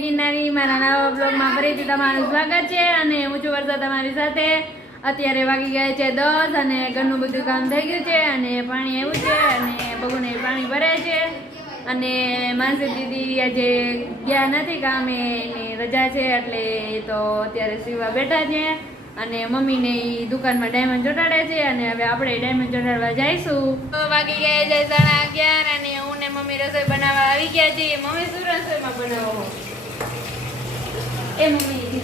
ગિરનારી મારા નવા બ્લોગમાં ફરીથી તમારું સ્વાગત છે અને હું છું વર્ષા તમારી સાથે. અત્યારે વાગી ગયા છે દસ અને ઘરનું બધું કામ થઈ ગયું છે અને પાણી આવ્યું છે અને બગુને પાણી ભરાય છે. અને માનસી દીદી આજે ગયા નથી કામે, એની રજા છે એટલે એ તો અત્યારે સીવા બેઠા છે. અને મમ્મીને એ દુકાનમાં ડાયમંડ ચોટાડે છે અને હવે આપણે ડાયમંડ ચોટાડવા જઈશું. વાગી ગયા છે સાડા અગિયાર અને હું ને મમ્મી રસોઈ બનાવવા આવી ગયા છીએ. મમ્મી, શું રસોઈમાં બનાવો? એ મમ્મી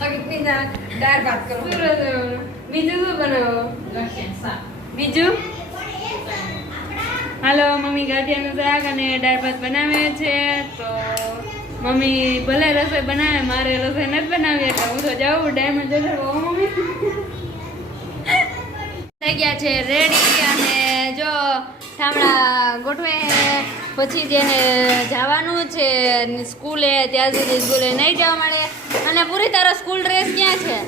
મમ્મી દાળ ભાત કરો? બીજું શું બનાવો બીજું હાલો મમ્મી ગાંઠિયાનું શાક અને દાળ ભાત બનાવે છે તો મમ્મી ભલે રસોઈ બનાવે મારે રસોઈ નથી બનાવી એટલે હું તો જાઉં ડાયમંડ જતો મમ્મી થઈ ગયા છે રેડી અને જો ઠામડા ગોઠવે પછી જેને જવાનું છે સ્કૂલે ત્યાં સુધી સ્કૂલે નહીં જવા મળે. અને પૂરી તારો સ્કૂલ ડ્રેસ ક્યાં છે?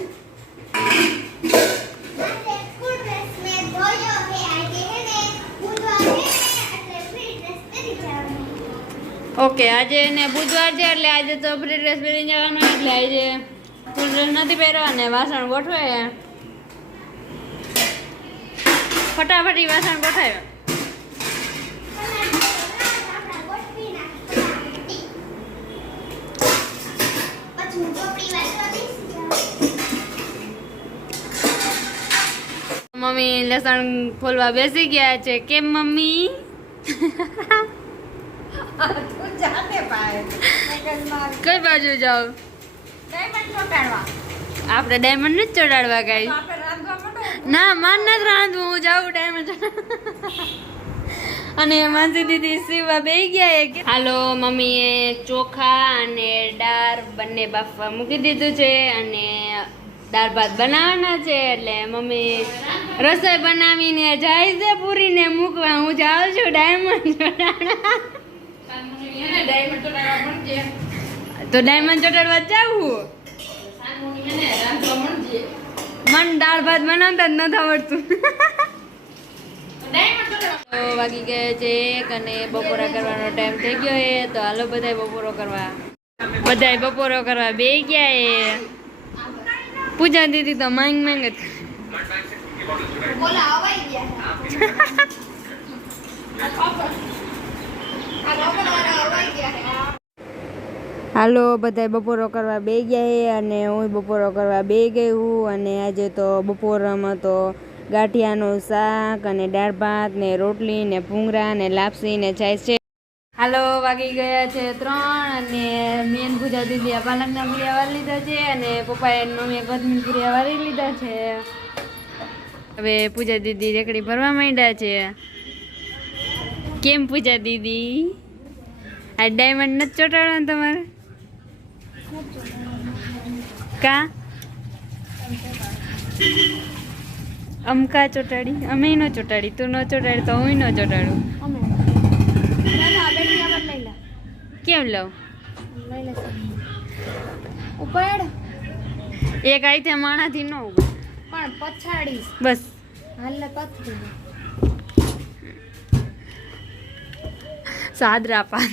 ઓકે આજે એને બુધવાર છે એટલે આજે તો ફ્રી ડ્રેસ પહેરી જવાનું એટલે આજે ફૂલ ડ્રેસ નથી પહેરવા ને વાસણ ગોઠવે ફટાફટી વાસણ ગોઠવ્યા. મમ્મી લસણ ખોલવા બેસી ગયા છે. કેમ મમ્મી? કઈ બાજુ જાઓ? આપણે ડાયમંડ જ ચડાડવા કઈ. ના, માન નથી રાંધવું. હું જાઉં ડાયમંડ અને માનસી દીદી સીવા બે ગયા હાલો, મમ્મીએ ચોખા અને દાળ બંને બાફવા મૂકી દીધું છે અને દાળ ભાત બનાવવાના છે એટલે મમ્મી રસોઈ બનાવીને જાય છે પૂરીને મૂકવા. હું જાઉં છું ડાયમંડ ચોટાડવા તો ડાયમંડ ચોટાડવા જાવું મન દાળ ભાત બનાવતા જ નથી આવડતું. વાગી ગયા છે એક અને બપોરા કરવાનો ટાઈમ થઈ ગયો એ તો હાલો બધાય બપોરો કરવા. બધાય બપોરો કરવા બે ગયા એ પૂજા દીદી તો માંગ માંગ જ. બોલા અવાઈ ગયા. આ રોકડવાળા અવાઈ ગયા હાલો બધાય બપોરો કરવા બે ગયા હે અને હું બપોરો કરવા બે ગઈ હું અને આજે તો બપોરમાં તો ગાંઠિયાનું શાક અને દાળ ભાત ને રોટલી ને ભૂંગરા ને લાપસી ને જાય છે. હાલો, વાગી ગયા છે ત્રણ અને મેન પૂજા દીદી પાલકના પૂર્યા વાળી લીધા છે અને પપ્પાએ મમ્મીએ કોથમીર પૂર્યા વાળી લીધા છે. હવે પૂજા દીદી રેકડી ભરવા માંડ્યા છે. કેમ પૂજા દીદી? આ ડાયમંડ નથી ચોટાડવાનું તમારે? કા? અમકા ચોટાડી? અમે ન ચોટાડી, તું ન ચોટાડી તો હું ન ચોટાડું અમે ના બેટી આમાં લઈ લે કેમ લઉં? ઉપર. એક આઈથી માણાથી ન ઊભા પણ પછાડીશ. બસ. હાલે પથરી સાદરા પાન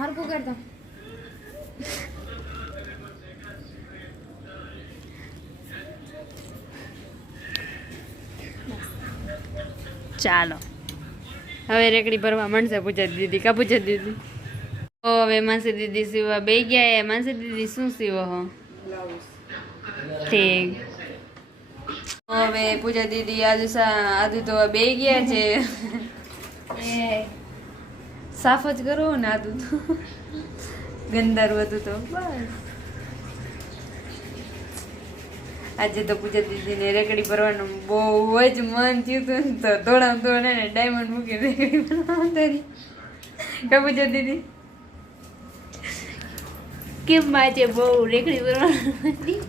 હરકું કરતો ચાલો. હવે રેકડી ભરવા માંડશે પૂજા દીદી કા પૂજા દીદી? હવે માસી દીદી સીવા બે ગયા એ. માસી દીદી શું સીવો હો? ઠીક. હવે પૂજા દીદી આજે આજે તો બે ગયા છે. એ. સાફ જ કરો ને આદુ તો. ગંદાર હતું તો. બસ. આજે તો પૂજા દીદીને રેકડી ભરવાનું બહુ જ મન થયું હતું તો થોડા થોડા ડાયમંડ મૂકી રેકડી ભરવા તારી કા પૂજા દીદી? કેમ આજે બહુ રેકડી ભરવાનું હતી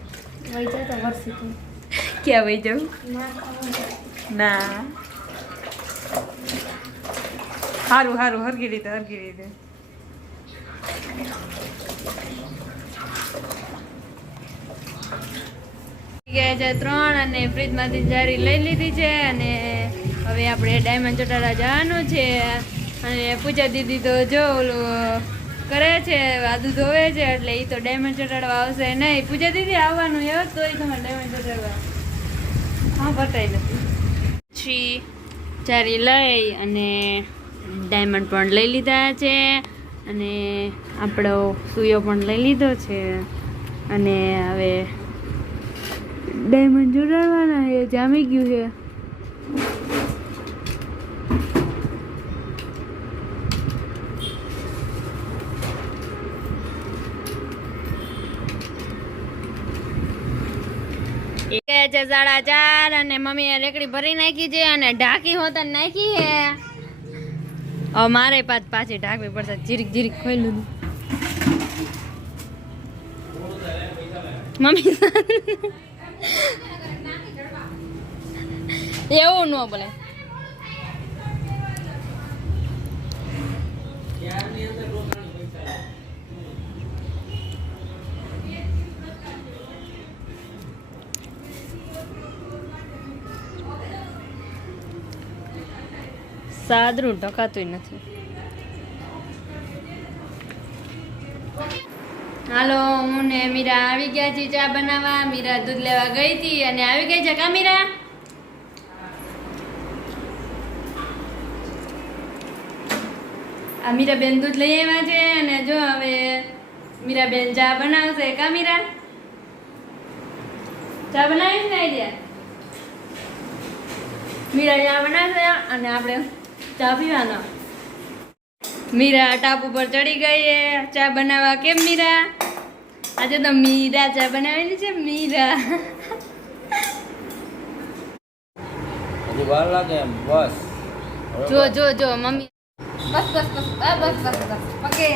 ક્યાં વહી જાઉં ના સારું સારું હરગી રીતે હરકી રીતે. ગયા છે ત્રણ અને ફ્રીજમાંથી જારી લઈ લીધી છે અને હવે આપણે ડાયમંડ ચોટાડા જવાનું છે. અને પૂજા દીદી તો જો ઓલું કરે છે આદુ ધોવે છે, એટલે એ તો ડાયમંડ ચટાડવા આવશે. નહીં પૂજા દીદી આવવાનું એવો એ તમારે ડાયમંડ ચટાડવા હા, બતાવી નથી પછી ચારી લઈ અને ડાયમંડ પણ લઈ લીધા છે અને આપણો સૂયો પણ લઈ લીધો છે. અને હવે ડાયમંડ જોડાડવાના છે, જામી ગયું છે એ છે સાડા ચાર અને મમ્મીએ રેકડી ભરી નાખી છે અને ઢાંકી હોત નાખી હે મારે પાછ પાછી ઢાંકવી પડશે. જીરીક જીરીક ખોલ્યું મમ્મી એવું ન બોલે. સાદરું ઢકાતું નથી. હાલો, હું ને મીરા આવી ગયા છે ચા બનાવવા. મીરા દૂધ લેવા ગઈ હતી અને આવી ગઈ છે કા મીરા? આ મીરાબેન દૂધ લઈ આવ્યા છે અને જો હવે મીરાબેન ચા બનાવશે. કા મીરા? ચા બનાવીશ ને આઈડિયા? મીરા ચા બનાવશે અને આપણે ચા પીવાનો? મીરા ટાપ ઉપર ચડી ગઈ ચા બનાવવા કેમ મીરા? આજે તો મીરા ચા બનાવેલી છે મીરા. વાર લાગે એમ? બસ. જો જો જો મમ્મી. બસ બસ બસ બસ બસ બસ પગે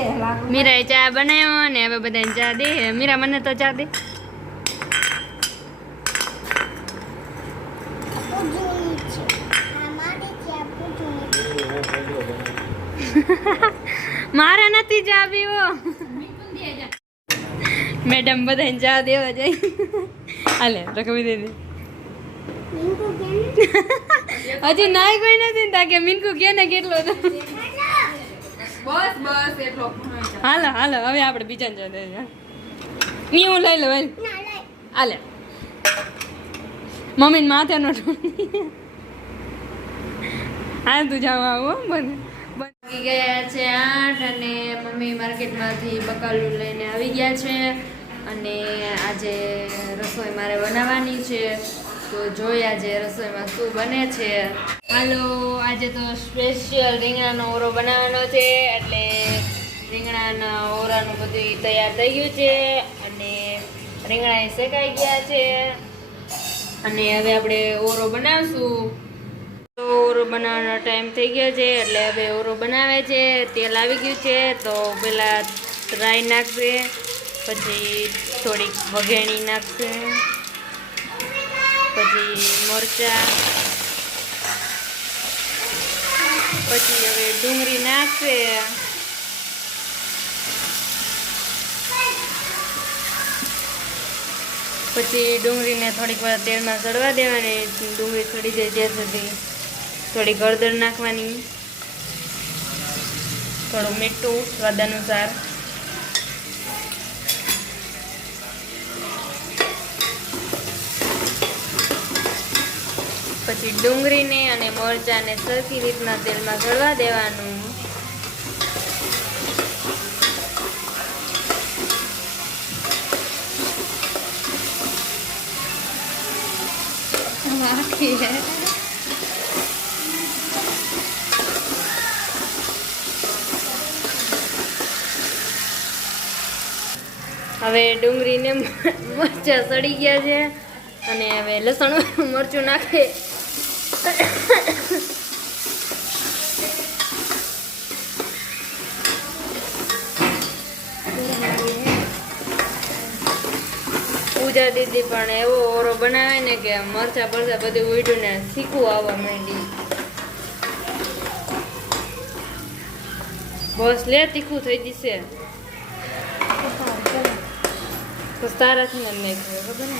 મીરાએ ચા બનાવ્યો ને હવે બધાને ચા દે. મીરા મને તો ચા દે પૂજુની છે અમારે ત્યાં પૂજુની મારા નથી ચા પીવો મેડમ બધાને ચા દેવા જાય. હાલે રકમી દે હજુ નાય કોઈ નથી તાકે મિનકુ કે ને કેટલો તો. બસ બસ એટલો. હાલો હાલો હવે આપણે બીજાને ચા દે ની હું લઈ લો હાલ. હાલે. મમ્મીને માથે નો હા તું જાવ આવો બને બાકી ગયા છે આઠ અને મમ્મી માર્કેટમાંથી બકાલું લઈને આવી ગયા છે. અને આજે રસોઈ મારે બનાવવાની છે. તો જોઈએ આજે રસોઈમાં શું બને છે. હાલો, આજે તો સ્પેશિયલ રીંગણાનો ઓરો બનાવવાનો છે. એટલે રીંગણાના ઓરાનું બધું તૈયાર થઈ ગયું છે અને રીંગણા એ શેકાઈ ગયા છે. અને હવે આપણે ઓરો બનાવશું. તો ઓરો બનાવવાનો ટાઈમ થઈ ગયો છે, એટલે હવે ઓરો બનાવે છે, તેલ આવી ગયું છે, તો પેલા રાઈ નાખશે, પછી થોડીક વઘેણી નાખશે, પછી મરચાં, પછી હવે ડુંગળી નાખશે. પછી ડુંગળીને થોડીક વાર તેલમાં ચડવા દેવાની, ડુંગળી ચડી જાય ત્યાં સુધી. થોડી ગળદર નાખવાની. થોડું મીઠું સ્વાદ અનુસાર. પછી ડુંગળીને અને મરચાંને સરખી રીતના તેલમાં ગળવા દેવાનું. બાકી હવે ડુંગળીને મરચાં સડી ગયા છે અને હવે લસણ મરચું નાખે. પૂજા દીદી પણ એવો ઓરો બનાવે ને કે મરચા પરચા બધું ઉડ્યું ને શીખવું આવવા માંડી. બસ લે, તીખું થઈ જશે. તો તારાથી ને નહીં ખાય ખબર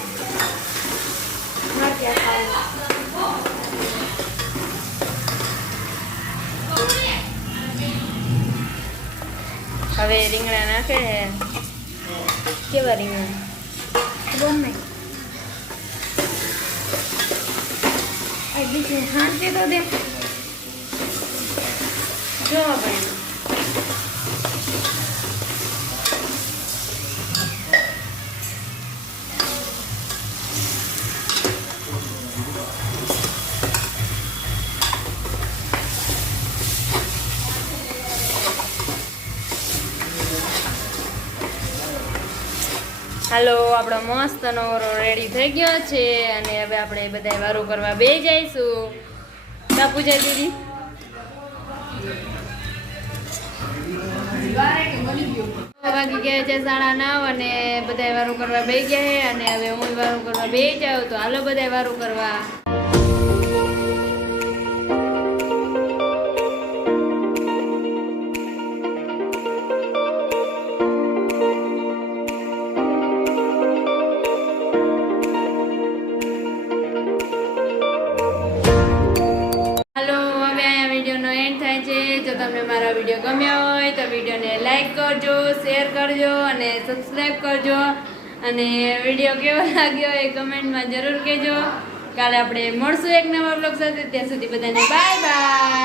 હવે રીંગણા નાખે કેવા રીંગણા ગમે બીજું હાંચી તો દે જો ભાઈ હાલો, આપણો મસ્ત નવરો રેડી થઈ ગયો છે અને હવે આપણે બધા વારો કરવા બે જઈશું. કા પૂજા દીદી વાગી ગયા છે સાડા નવ અને બધા વારું કરવા બે ગયા છે અને હવે હું વારું કરવા બે જાઉં તો હાલો બધા વારું કરવા. વીડિયો ગમ્યો હોય તો વિડીયોને લાઈક કરજો શેર કરજો અને સબસ્ક્રાઈબ કરજો. અને વીડિયો કેવો લાગ્યો એ કમેન્ટમાં જરૂર કહેજો. કાલે આપણે મળશું એક નવા બ્લોગ સાથે. ત્યાં સુધી બધાને બાય બાય